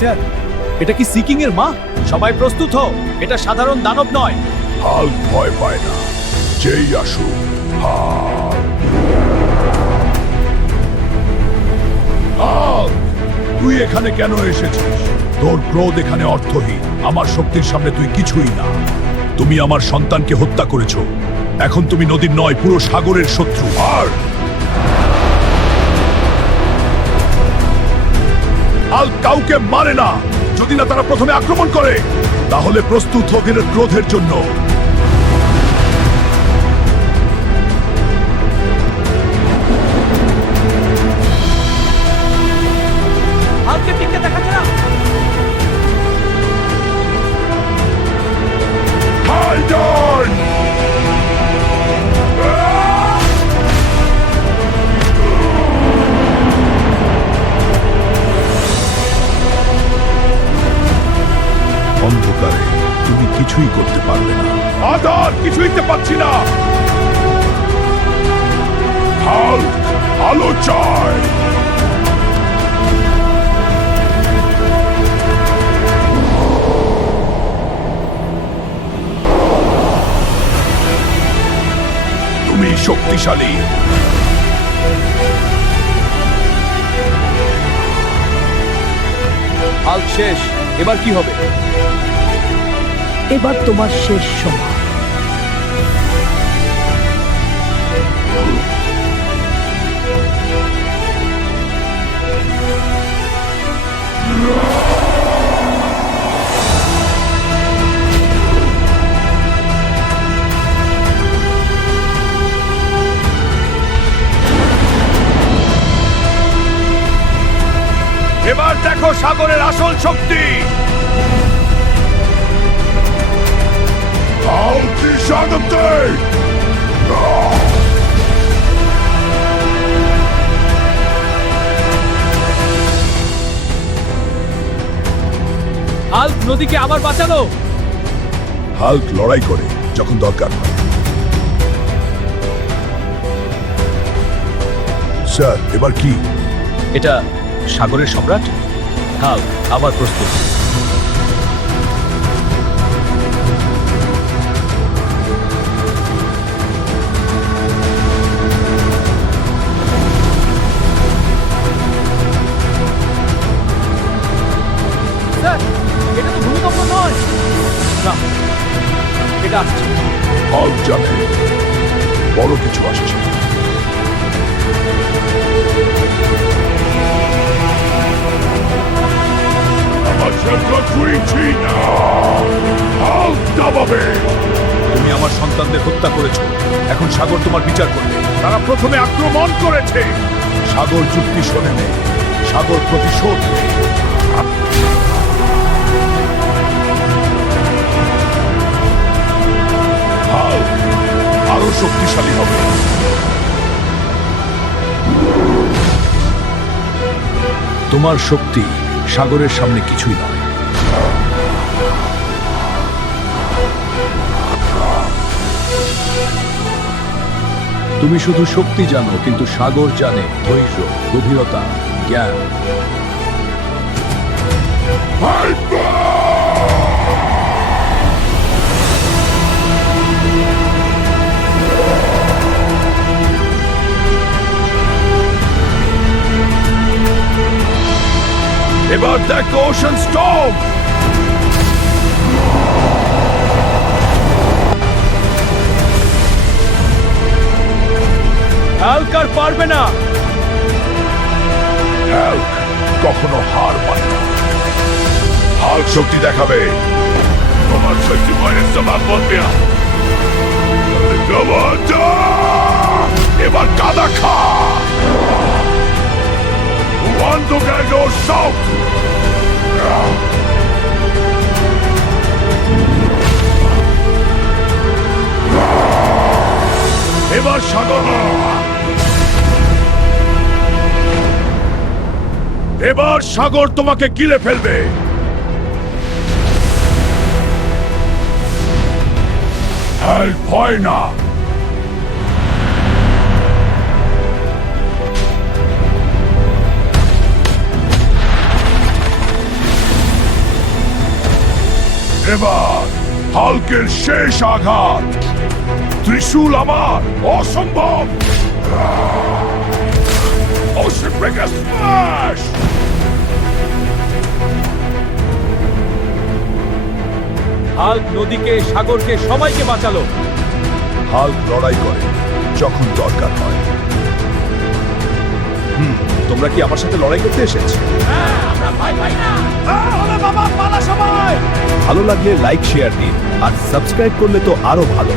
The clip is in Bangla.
স্যার, এটা কি সিকিং এর মা? সবাই প্রস্তুত হও, এটা সাধারণ দানব নয়। হাল্ক ভয় পায় না, যেই আসুক। হাল্ক, তুই এখানে কেন এসেছিস? তোর ক্রোধ এখানে অর্থহীন। আমার শক্তির সামনে তুই কিছুই না। তুমি আমার সন্তানকে হত্যা করেছো। এখন তুমি নদীর নয়, পুরো সাগরের শত্রু। আর হাল্ক কাউকে মারে না যদি না তারা প্রথমে আক্রমণ করে। তাহলে প্রস্তুত হোক এর ক্রোধের জন্য। হালকে টিকে দেখাচ্ছে না। Haldon! অন্ধকারে তুমি কিছুই করতে পারবে না। আধার কিছুই তো পাচ্ছি না। হাল্ক আলো চায়। তুমি শক্তিশালী। হাল্ক শেষ, এবার কি হবে? এবার তোমার শেষ সময়। এবার দেখো সাগরের আসল শক্তি। হাল্কি স্বাগতে। হাল্ক নদীকে আবার বাঁচালো। হাল্ক লড়াই করে যখন দরকার হয়। স্যার, এবার কি? এটা সাগরের সম্রাট। হাল্ক আবার প্রস্তুত। স্যার, এটা তো ভূমিকম্প নয়। না, এটা আসছে। হাল্ক জানে বড় কিছু আসছে। তুমি আমার সন্তানদের হত্যা করেছো, এখন সাগর তোমার বিচার করবে। তারা প্রথমে আক্রমণ করেছে। সাগর চুক্তি শোনে নেই, সাগর প্রতিশোধ নেই। হাল্ক আরো শক্তিশালী হবে। তোমার শক্তি সাগরের সামনে কিছুই নয়। তুমি শুধু শক্তি জানো, কিন্তু সাগর জানে ধৈর্য, গভীরতা, জ্ঞান। এবার দেখো ওশান স্টর্ম। হাল্ক আর পারবে না। হাল্ক কখনো হার মানে না। হাল্ক শক্তি দেখাবে। তোমার শক্তি ভয়ের জবাব বলবে না। এবার কাদা খা। অন্ধকার সব এবার সাগর। এবার সাগর তোমাকে গিলে ফেলবে। আর ভয় না। এবার হাল্কের শেষ আঘাত। ত্রিশূল আমার অসম্ভব। Ocean Breaker Smash! হাল্ক নদীকে, সাগরকে, সবাইকে বাঁচালো। হাল্ক লড়াই করে যখন দরকার হয়। তোমরা কি আমার সাথে লড়াই করতে এসেছো? ভালো লাগলে লাইক শেয়ার দিন আর সাবস্ক্রাইব করলে তো আরো ভালো।